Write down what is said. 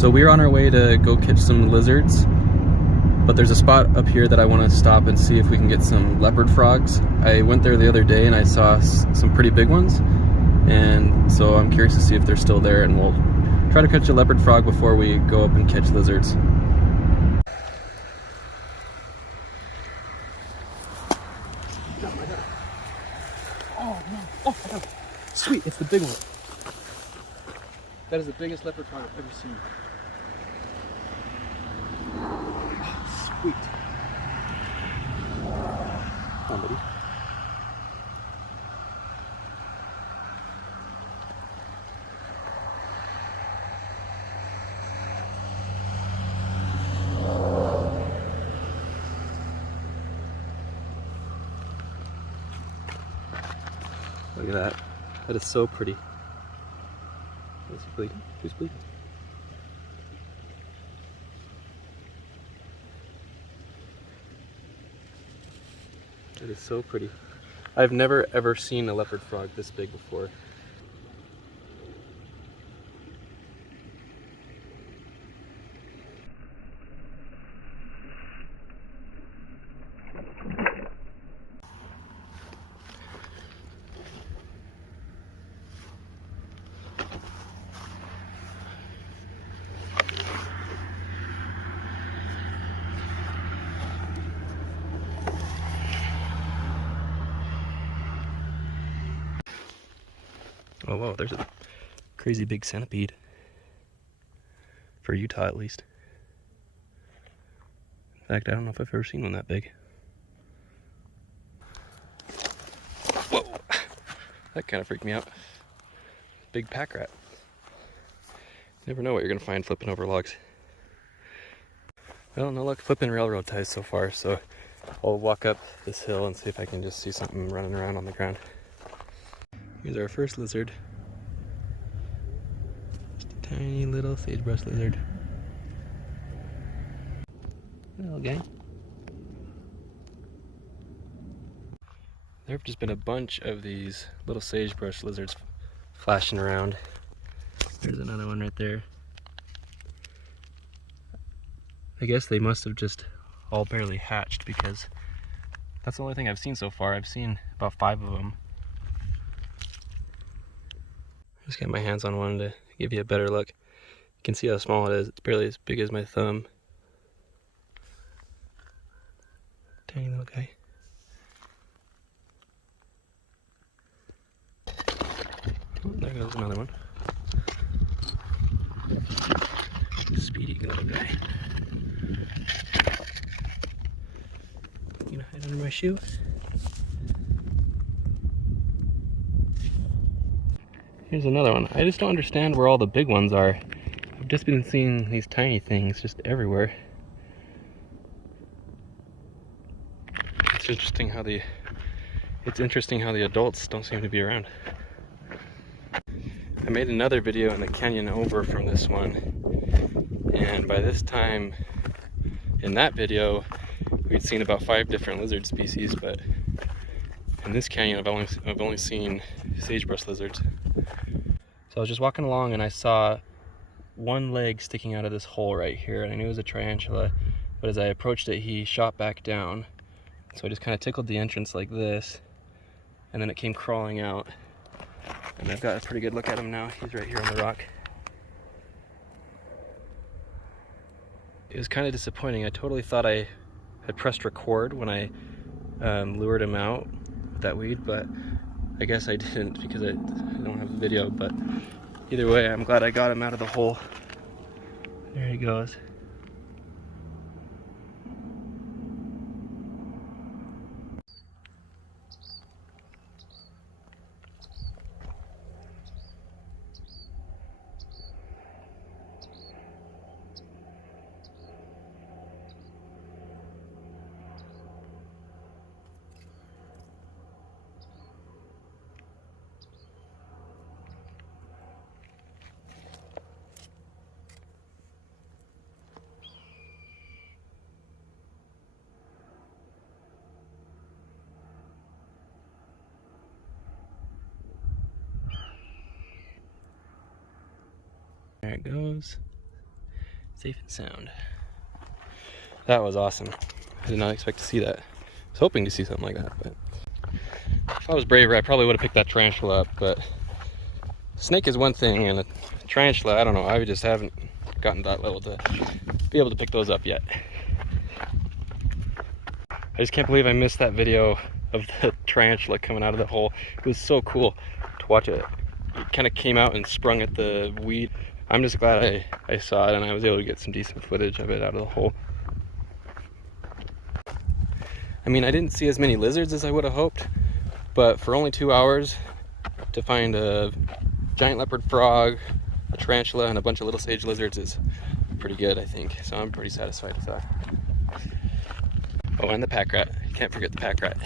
So we're on our way to go catch some lizards, but there's a spot up here that I want to stop and see if we can get some leopard frogs. I went there the other day and I saw some pretty big ones, and so I'm curious to see if they're still there, and we'll try to catch a leopard frog before we go up and catch lizards. Oh no! Oh, I got it. Sweet, it's the big one. That is the biggest leopard frog I've ever seen. Oh, sweet. Come on, buddy. Look at that. That is so pretty. Is he bleeding? Who's bleeding? That is so pretty. I've never ever seen a leopard frog this big before. Oh whoa, there's a crazy big centipede. For Utah at least. In fact, I don't know if I've ever seen one that big. Whoa! That kind of freaked me out. Big pack rat. Never know what you're gonna find flipping over logs. Well, no luck flipping railroad ties so far, so I'll walk up this hill and see if I can just see something running around on the ground. Here's our first lizard. Just a tiny little sagebrush lizard. Little guy. There have just been a bunch of these little sagebrush lizards flashing around. There's another one right there. I guess they must have just all barely hatched, because that's the only thing I've seen so far. I've seen about 5 of them. Just got my hands on one to give you a better look. You can see how small it is. It's barely as big as my thumb. Tiny little guy. Oh, there goes another one. Speedy little guy. You gonna hide under my shoe? Here's another one. I just don't understand where all the big ones are. I've just been seeing these tiny things just everywhere. It's interesting how the adults don't seem to be around. I made another video in the canyon over from this one, and by this time in that video we'd seen about 5 different lizard species, but in this canyon I've only seen sagebrush lizards. So I was just walking along and I saw one leg sticking out of this hole right here, and I knew it was a tarantula, but as I approached it he shot back down. So I just kind of tickled the entrance like this, and then it came crawling out. And I've got a pretty good look at him now. He's right here on the rock. It was kind of disappointing. I totally thought I had pressed record when I lured him out with that weed, but I guess I didn't because I don't have the video. But either way, I'm glad I got him out of the hole. There he goes. There it goes. Safe and sound. That was awesome. I did not expect to see that. I was hoping to see something like that, but if I was braver, I probably would have picked that tarantula up, but snake is one thing, and a tarantula, I don't know, I just haven't gotten to that level to be able to pick those up yet. I just can't believe I missed that video of the tarantula coming out of the hole. It was so cool to watch it. It kind of came out and sprung at the weed. I'm just glad I saw it and I was able to get some decent footage of it out of the hole. I mean, I didn't see as many lizards as I would have hoped, but for only 2 hours to find a giant leopard frog, a tarantula, and a bunch of little sage lizards is pretty good, I think. So I'm pretty satisfied with that. Oh, and the pack rat. Can't forget the pack rat.